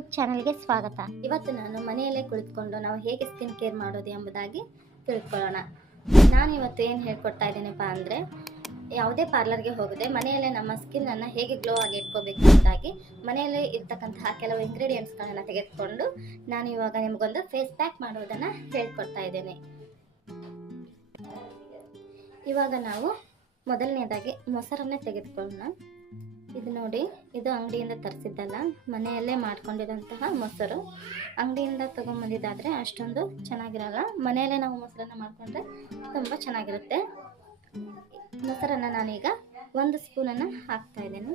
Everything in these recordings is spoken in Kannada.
ಚಾನಲ್ಗೆ ಸ್ವಾಗತ. ಇವತ್ತು ನಾನು ಮನೆಯಲ್ಲೇ ಕುಳಿತುಕೊಂಡು ನಾವು ಹೇಗೆ ಸ್ಕಿನ್ ಕೇರ್ ಮಾಡೋದು ಎಂಬುದಾಗಿ ತಿಳ್ಕೊಳ್ಳೋಣ. ನಾನು ಇವತ್ತು ಏನು ಹೇಳ್ಕೊಡ್ತಾ ಇದ್ದೀನಪ್ಪ ಅಂದರೆ, ಯಾವುದೇ ಪಾರ್ಲರ್ಗೆ ಹೋಗದೆ ಮನೆಯಲ್ಲೇ ನಮ್ಮ ಸ್ಕಿನ್ನನ್ನು ಹೇಗೆ ಗ್ಲೋ ಆಗಿ ಇಟ್ಕೋಬೇಕು ಅಂತಾಗಿ ಮನೆಯಲ್ಲೇ ಇರ್ತಕ್ಕಂತಹ ಕೆಲವು ಇಂಗ್ರೀಡಿಯೆಂಟ್ಸ್ಗಳನ್ನು ತೆಗೆದುಕೊಂಡು ನಾನು ಇವಾಗ ನಿಮಗೊಂದು ಫೇಸ್ ಪ್ಯಾಕ್ ಮಾಡೋದನ್ನು ಹೇಳ್ಕೊಡ್ತಾ ಇದ್ದೇನೆ. ಇವಾಗ ನಾವು ಮೊದಲನೇದಾಗಿ ಮೊಸರನ್ನೇ ತೆಗೆದುಕೊಳ್ಳೋಣ. ಇದು ನೋಡಿ, ಇದು ಅಂಗಡಿಯಿಂದ ತರಿಸಿದ್ದಲ್ಲ, ಮನೆಯಲ್ಲೇ ಮಾಡ್ಕೊಂಡಿರೋಂತಹ ಮೊಸರು. ಅಂಗಡಿಯಿಂದ ತೊಗೊಂಬಂದಿದ್ದಾದರೆ ಅಷ್ಟೊಂದು ಚೆನ್ನಾಗಿರಲ್ಲ. ಮನೆಯಲ್ಲೇ ನಾವು ಮೊಸರನ್ನು ಮಾಡಿಕೊಂಡ್ರೆ ತುಂಬ ಚೆನ್ನಾಗಿರುತ್ತೆ. ಮೊಸರನ್ನು ನಾನೀಗ ಒಂದು ಸ್ಪೂನನ್ನು ಹಾಕ್ತಾ ಇದ್ದೇನೆ.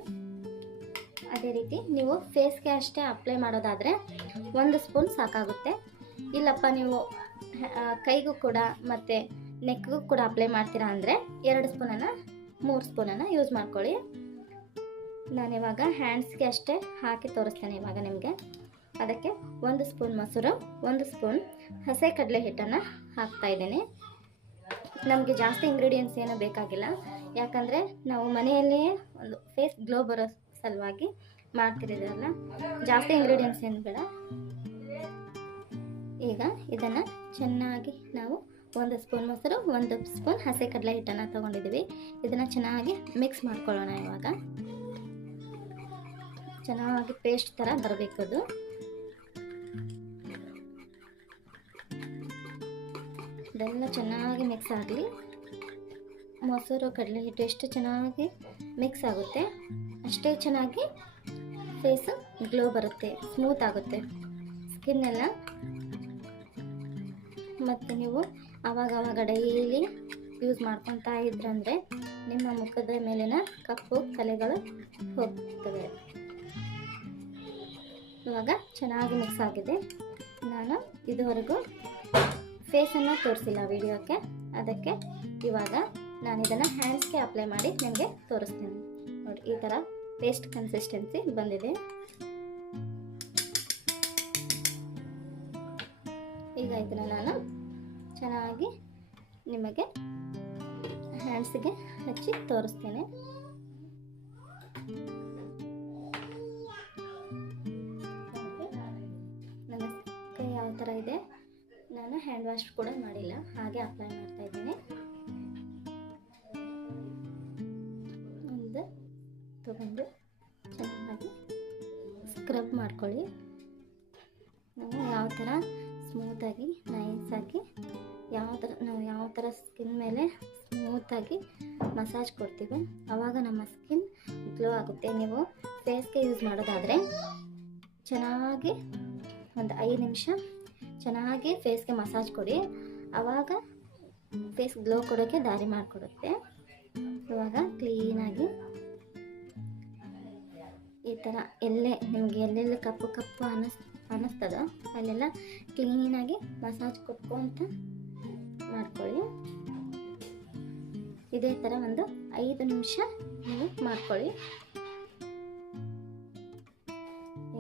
ಅದೇ ರೀತಿ ನೀವು ಫೇಸ್ಗೆ ಅಷ್ಟೇ ಅಪ್ಲೈ ಮಾಡೋದಾದರೆ ಒಂದು ಸ್ಪೂನ್ ಸಾಕಾಗುತ್ತೆ. ಇಲ್ಲಪ್ಪ, ನೀವು ಕೈಗೂ ಕೂಡ ಮತ್ತು ನೆಕ್ಗೂ ಕೂಡ ಅಪ್ಲೈ ಮಾಡ್ತೀರಾ ಅಂದರೆ ಎರಡು ಸ್ಪೂನನ್ನು, ಮೂರು ಸ್ಪೂನನ್ನು ಯೂಸ್ ಮಾಡ್ಕೊಳ್ಳಿ. ನಾನಿವಾಗ ಹ್ಯಾಂಡ್ಸ್ಗೆ ಅಷ್ಟೇ ಹಾಕಿ ತೋರಿಸ್ತೇನೆ ಇವಾಗ ನಿಮಗೆ. ಅದಕ್ಕೆ ಒಂದು ಸ್ಪೂನ್ ಮೊಸರು, ಒಂದು ಸ್ಪೂನ್ ಹಸೆ ಕಡಲೆ ಹಿಟ್ಟನ್ನು ಹಾಕ್ತಾ ಇದ್ದೇನೆ. ನಮಗೆ ಜಾಸ್ತಿ ಇಂಗ್ರೀಡಿಯೆಂಟ್ಸ್ ಏನೂ ಬೇಕಾಗಿಲ್ಲ. ಯಾಕಂದರೆ ನಾವು ಮನೆಯಲ್ಲಿಯೇ ಒಂದು ಫೇಸ್ ಗ್ಲೋ ಬರೋ ಸಲುವಾಗಿ ಮಾಡ್ತಿರೋದಲ್ಲ, ಜಾಸ್ತಿ ಇಂಗ್ರೀಡಿಯೆಂಟ್ಸ್ ಏನು ಬೇಡ. ಈಗ ಇದನ್ನು ಚೆನ್ನಾಗಿ ನಾವು ಒಂದು ಸ್ಪೂನ್ ಮೊಸರು, ಒಂದು ಸ್ಪೂನ್ ಹಸೆ ಕಡಲೆ ಹಿಟ್ಟನ್ನು ತೊಗೊಂಡಿದ್ದೀವಿ. ಇದನ್ನು ಚೆನ್ನಾಗಿ ಮಿಕ್ಸ್ ಮಾಡ್ಕೊಳ್ಳೋಣ ಇವಾಗ. ಚೆನ್ನಾಗಿ ಪೇಸ್ಟ್ ಥರ ಬರಬೇಕು ಅದು. ಇದೆಲ್ಲ ಚೆನ್ನಾಗಿ ಮಿಕ್ಸ್ ಆಗಲಿ. ಮೊಸರು, ಕಡಲೆ ಹಿಟ್ಟು ಎಷ್ಟು ಚೆನ್ನಾಗಿ ಮಿಕ್ಸ್ ಆಗುತ್ತೆ, ಅಷ್ಟೇ ಚೆನ್ನಾಗಿ ಫೇಸು ಗ್ಲೋ ಬರುತ್ತೆ ಸ್ಮೂತ್ ಆಗುತ್ತೆ. ಸ್ಕಿನ್ ಎಲ್ಲ. ಮತ್ತು ನೀವು ಆವಾಗವಾಗ ಆವಾಗ ಡೈಲಿ ಯೂಸ್ ಮಾಡ್ಕೊತಾ ಇದ್ರಂದರೆ ನಿಮ್ಮ ಮುಖದ ಮೇಲಿನ ಕಪ್ಪು ಕಲೆಗಳು ಹೋಗ್ತವೆ. ಇವಾಗ ಚೆನ್ನಾಗಿ ಮಿಕ್ಸ್ ಆಗಿದೆ. ನಾನು ಇದುವರೆಗೂ ಫೇಸನ್ನು ತೋರಿಸಿಲ್ಲ ವಿಡಿಯೋಕ್ಕೆ. ಅದಕ್ಕೆ ಇವಾಗ ನಾನು ಇದನ್ನು ಹ್ಯಾಂಡ್ಸ್ಗೆ ಅಪ್ಲೈ ಮಾಡಿ ನಿಮಗೆ ತೋರಿಸ್ತೀನಿ. ನೋಡಿ, ಈ ಥರ ಪೇಸ್ಟ್ ಕನ್ಸಿಸ್ಟೆನ್ಸಿ ಬಂದಿದೆ. ಈಗ ಇದನ್ನು ನಾನು ಚೆನ್ನಾಗಿ ನಿಮಗೆ ಹ್ಯಾಂಡ್ಸ್ಗೆ ಹಚ್ಚಿ ತೋರಿಸ್ತೇನೆ. ಥರ ಇದೆ. ನಾನು ಹ್ಯಾಂಡ್ ವಾಶ್ ಕೂಡ ಮಾಡಿಲ್ಲ. ಹಾಗೆ ಅಪ್ಲೈ ಮಾಡ್ತಾ ಇದ್ದೀನಿ. ಒಂದು ತಗೊಂಡು ಚೆನ್ನಾಗಿ ಸ್ಕ್ರಬ್ ಮಾಡ್ಕೊಳ್ಳಿ. ನಾವು ಯಾವ ಥರ ಸ್ಮೂತಾಗಿ ನೈಸಾಗಿ ಯಾವ ಥರ, ನಾವು ಯಾವ ಥರ ಸ್ಕಿನ್ ಮೇಲೆ ಸ್ಮೂತಾಗಿ ಮಸಾಜ್ ಕೊಡ್ತೀವಿ ಆವಾಗ ನಮ್ಮ ಸ್ಕಿನ್ ಗ್ಲೋ ಆಗುತ್ತೆ. ನೀವು ಫೇಸ್ಗೆ ಯೂಸ್ ಮಾಡೋದಾದರೆ ಚೆನ್ನಾಗಿ ಒಂದು ಐದು ನಿಮಿಷ ಚೆನ್ನಾಗಿ ಫೇಸ್ಗೆ ಮಸಾಜ್ ಕೊಡಿ. ಆವಾಗ ಫೇಸ್ ಗ್ಲೋ ಕೊಡೋಕ್ಕೆ ದಾರಿ ಮಾಡಿಕೊಡುತ್ತೆ. ಇವಾಗ ಕ್ಲೀನಾಗಿ ಈ ಥರ ಎಲ್ಲೇ ನಿಮಗೆ ಎಲ್ಲೆಲ್ಲಿ ಕಪ್ಪು ಕಪ್ಪು ಅನಿಸ್ ಅನ್ನಿಸ್ತದೋ ಅಲ್ಲೆಲ್ಲ ಕ್ಲೀನಾಗಿ ಮಸಾಜ್ ಕೊಟ್ಕೊಂತ ಮಾಡ್ಕೊಳ್ಳಿ. ಇದೇ ಥರ ಒಂದು ಐದು ನಿಮಿಷ ನೀವು ಮಾಡ್ಕೊಳ್ಳಿ.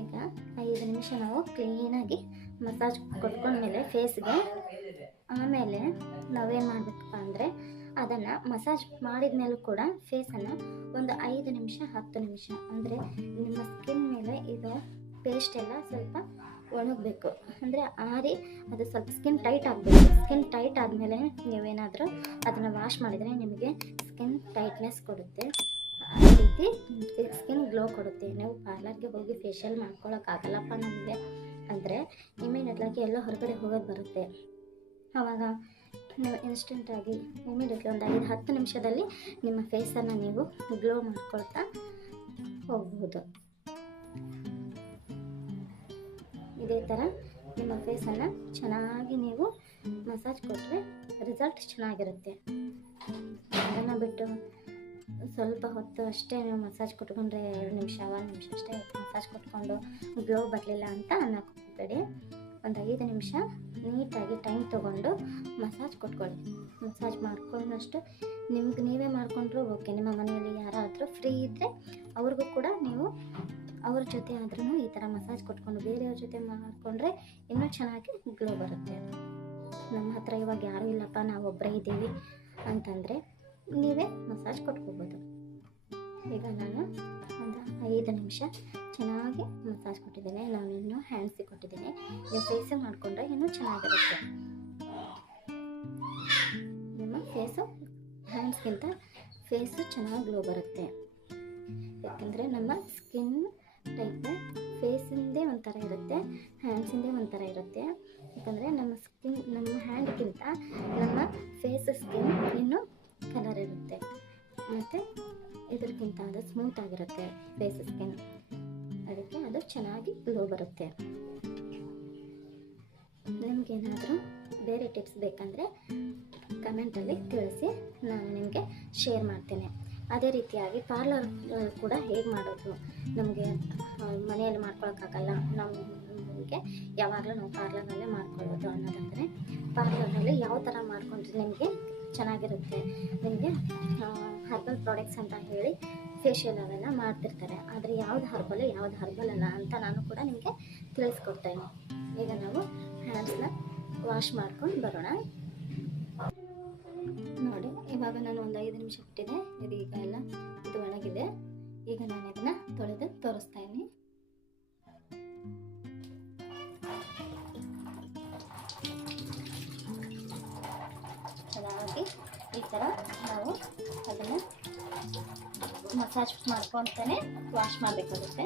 ಈಗ ಐದು ನಿಮಿಷ ನಾವು ಕ್ಲೀನಾಗಿ ಮಸಾಜ್ ಕೊಟ್ಕೊಂಡ್ಮೇಲೆ ಫೇಸ್ಗೆ. ಆಮೇಲೆ ನಾವೇನು ಮಾಡಬೇಕಪ್ಪ ಅಂದರೆ ಅದನ್ನು ಮಸಾಜ್ ಮಾಡಿದ ಮೇಲೂ ಕೂಡ ಫೇಸನ್ನು ಒಂದು ಐದು ನಿಮಿಷ, ಹತ್ತು ನಿಮಿಷ ಅಂದರೆ ನಿಮ್ಮ ಸ್ಕಿನ್ ಮೇಲೆ ಇದು ಪೇಸ್ಟ್ ಎಲ್ಲ ಸ್ವಲ್ಪ ಒಣಗಬೇಕು. ಅಂದರೆ ಆರಿ ಅದು ಸ್ವಲ್ಪ ಸ್ಕಿನ್ ಟೈಟ್ ಆಗಬೇಕು. ಸ್ಕಿನ್ ಟೈಟ್ ಆದಮೇಲೆ ನೀವೇನಾದರೂ ಅದನ್ನು ವಾಶ್ ಮಾಡಿದರೆ ನಿಮಗೆ ಸ್ಕಿನ್ ಟೈಟ್ನೆಸ್ ಕೊಡುತ್ತೆ. ಆ ರೀತಿ ಸ್ಕಿನ್ ಗ್ಲೋ ಕೊಡುತ್ತೆ. ನೀವು ಪಾರ್ಲರ್ಗೆ ಹೋಗಿ ಫೇಶಿಯಲ್ ಮಾಡ್ಕೊಳ್ಳೋಕ್ಕಾಗಲ್ಲಪ್ಪ ನಮಗೆ. ಅಂದರೆ ಇಮಿಡಿಯೇಟ್ಲಾಗಿ ಎಲ್ಲೋ ಹೊರಗಡೆ ಹೋಗೋದು ಬರುತ್ತೆ. ಆವಾಗ ನೀವು ಇನ್ಸ್ಟೆಂಟಾಗಿ ಇಮಿಡಿಯೇಟ್ಲಿ ಒಂದು ಐದು, ಹತ್ತು ನಿಮಿಷದಲ್ಲಿ ನಿಮ್ಮ ಫೇಸನ್ನು ನೀವು ಗ್ಲೋ ಮಾಡ್ಕೊಳ್ತಾ ಹೋಗ್ಬೋದು. ಇದೇ ಥರ ನಿಮ್ಮ ಫೇಸನ್ನು ಚೆನ್ನಾಗಿ ನೀವು ಮಸಾಜ್ ಕೊಟ್ಟರೆ ರಿಸಲ್ಟ್ ಚೆನ್ನಾಗಿರುತ್ತೆ. ಅದನ್ನು ಬಿಟ್ಟು ಸ್ವಲ್ಪ ಹೊತ್ತು ಅಷ್ಟೇ ಮಸಾಜ್ ಕೊಟ್ಕೊಂಡ್ರೆ ಎರಡು ನಿಮಿಷ ಒಂದು ನಿಮಿಷ ಅಷ್ಟೇ ಮಸಾಜ್ ಕೊಟ್ಕೊಂಡು ಗ್ಲೋ ಬರಲಿಲ್ಲ ಅಂತ ಅನ್ನೋಕೆ ಹೋಗಬೇಡಿ. ಒಂದು ಐದು ನಿಮಿಷ ನೀಟಾಗಿ ಟೈಮ್ ತೊಗೊಂಡು ಮಸಾಜ್ ಕೊಟ್ಕೊಳ್ಳಿ. ಮಸಾಜ್ ಮಾಡ್ಕೊಂಡಷ್ಟು ನಿಮ್ಗೆ ನೀವೇ ಮಾಡಿಕೊಂಡ್ರು ಓಕೆ. ನಿಮ್ಮ ಮನೆಯಲ್ಲಿ ಯಾರಾದರೂ ಫ್ರೀ ಇದ್ದರೆ ಅವ್ರಿಗೂ ಕೂಡ ನೀವು ಅವ್ರ ಜೊತೆ ಆದ್ರೂ ಈ ಥರ ಮಸಾಜ್ ಕೊಟ್ಕೊಂಡು ಬೇರೆಯವ್ರ ಜೊತೆ ಮಾಡಿಕೊಂಡ್ರೆ ಇನ್ನೂ ಚೆನ್ನಾಗಿ ಗ್ಲೋ ಬರುತ್ತೆ. ನಮ್ಮ ಹತ್ರ ಇವಾಗ ಯಾರೂ ಇಲ್ಲಪ್ಪ ನಾವು ಒಬ್ಬರೇ ಇದ್ದೀವಿ ಅಂತಂದರೆ ನೀವೇ ಮಸಾಜ್ ಕೊಟ್ಕೋಬೋದು. ಈಗ ನಾನು ಒಂದು ಐದು ನಿಮಿಷ ಚೆನ್ನಾಗಿ ಮಸಾಜ್ ಕೊಟ್ಟಿದ್ದೇನೆ. ನಾನು ಇನ್ನೂ ಹ್ಯಾಂಡ್ಸಿಗೆ ಕೊಟ್ಟಿದ್ದೇನೆ. ಫೇಸ್ ಫೇಸಿಗೆ ಮಾಡಿಕೊಂಡ್ರೆ ಇನ್ನೂ ಚೆನ್ನಾಗಿರುತ್ತೆ. ನಿಮ್ಮ ಫೇಸು ಹ್ಯಾಂಡ್ಸ್ಗಿಂತ ಫೇಸು ಚೆನ್ನಾಗಿ ಗ್ಲೋ ಬರುತ್ತೆ. ಯಾಕಂದರೆ ನಮ್ಮ ಸ್ಕಿನ್ ಟೈಪ್ ಫೇಸಿಂದೇ ಒಂಥರ ಇರುತ್ತೆ ಹ್ಯಾಂಡ್ಸಿಂದೇ ಒಂಥರ ಇರುತ್ತೆ. ಯಾಕಂದರೆ ನಮ್ಮ ಸ್ಕಿನ್ ನಮ್ಮ ಹ್ಯಾಂಡ್ಗಿಂತ ನಮ್ಮ ಫೇಸ್ ಸ್ಕಿನ್ ಕಲರ್ ಇರುತ್ತೆ ಮತ್ತು ಇದಕ್ಕಿಂತ ಅದು ಸ್ಮೂತ್ ಆಗಿರುತ್ತೆ ಫೇಸ್ ಸ್ಕಿನ್ ಅದಕ್ಕೆ ಅದು ಚೆನ್ನಾಗಿ ಗ್ಲೋ ಬರುತ್ತೆ. ನಿಮಗೇನಾದರೂ ಬೇರೆ ಟಿಪ್ಸ್ ಬೇಕಂದರೆ ಕಮೆಂಟಲ್ಲಿ ತಿಳಿಸಿ ನಾನು ನಿಮಗೆ ಶೇರ್ ಮಾಡ್ತೇನೆ. ಅದೇ ರೀತಿಯಾಗಿ ಪಾರ್ಲರ್ ಕೂಡ ಹೇಗೆ ಮಾಡೋದು? ನಮಗೆ ಮನೆಯಲ್ಲಿ ಮಾಡ್ಕೊಳಕ್ಕಾಗಲ್ಲ. ನಮಗೆ ಯಾವಾಗಲೂ ನಾವು ಪಾರ್ಲರ್ನಲ್ಲೇ ಮಾಡ್ಕೊಳ್ಳೋದು ಅನ್ನೋದಂದರೆ ಪಾರ್ಲರ್ನಲ್ಲಿ ಯಾವ ಥರ ಮಾಡ್ಕೊಂಡ್ರೆ ನಿಮಗೆ ಚೆನ್ನಾಗಿರುತ್ತೆ. ನಿಮಗೆ ಹರ್ಬಲ್ ಪ್ರಾಡಕ್ಟ್ಸ್ ಅಂತ ಹೇಳಿ ಫೇಶಿಯಲ್ ಅವೆಲ್ಲ ಮಾಡ್ತಿರ್ತಾರೆ. ಆದರೆ ಯಾವ್ದು ಹರ್ಬಲ್ ಯಾವ್ದು ಹರ್ಬಲ್ ಅಲ್ಲ ಅಂತ ನಾನು ಕೂಡ ನಿಮಗೆ ತಿಳಿಸ್ಕೊಡ್ತೇನೆ. ಈಗ ನಾವು ಹ್ಯಾಂಡ್ಸ್ನ ವಾಶ್ ಮಾಡ್ಕೊಂಡು ಬರೋಣ. ನೋಡಿ, ಇವಾಗ ನಾನು ಒಂದು ಐದು ನಿಮಿಷ ಬಿಟ್ಟಿದೆ ಇದು ಈಗ ಎಲ್ಲ ಇದು ಒಣಗಿದೆ. ಈಗ ನಾನು ಇದನ್ನ ತೊಳೆದು ತೋರಿಸ್ತಾ ಇದ್ದೀನಿ. ಈ ಥರ ನಾವು ಅದನ್ನು ಮಸಾಜ್ ಮಾಡ್ಕೊತಾನೆ ವಾಶ್ ಮಾಡಬೇಕಾಗುತ್ತೆ.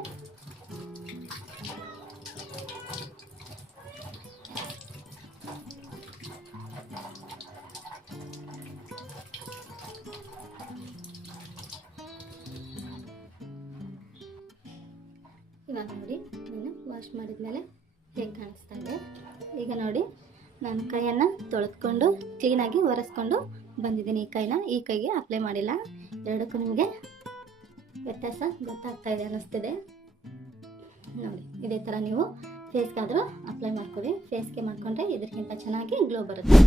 ಇವಾಗ ನೋಡಿ ನಾನು ವಾಶ್ ಮಾಡಿದ್ಮೇಲೆ ಹೇಗೆ ಕಾಣಿಸ್ತಾ ಇದೆ. ಈಗ ನೋಡಿ ನಾನು ಕೈಯನ್ನು ತೊಳೆದ್ಕೊಂಡು ಕ್ಲೀನಾಗಿ ಒರೆಸ್ಕೊಂಡು ಬಂದಿದ್ದೀನಿ ಈ ಕೈನ, ಈ ಕೈಗೆ ಅಪ್ಲೈ ಮಾಡಿಲ್ಲ. ಎರಡಕ್ಕೂ ನಿಮಗೆ ವ್ಯತ್ಯಾಸ ಗೊತ್ತಾಗ್ತಾ ಇದೆ ಅನ್ನಿಸ್ತಿದೆ. ನೋಡಿ, ಇದೇ ಥರ ನೀವು ಫೇಸ್ಗಾದರೂ ಅಪ್ಲೈ ಮಾಡ್ಕೊಳ್ಳಿ. ಫೇಸ್ಗೆ ಮಾಡಿಕೊಂಡ್ರೆ ಇದಕ್ಕಿಂತ ಚೆನ್ನಾಗಿ ಗ್ಲೋ ಬರುತ್ತೆ.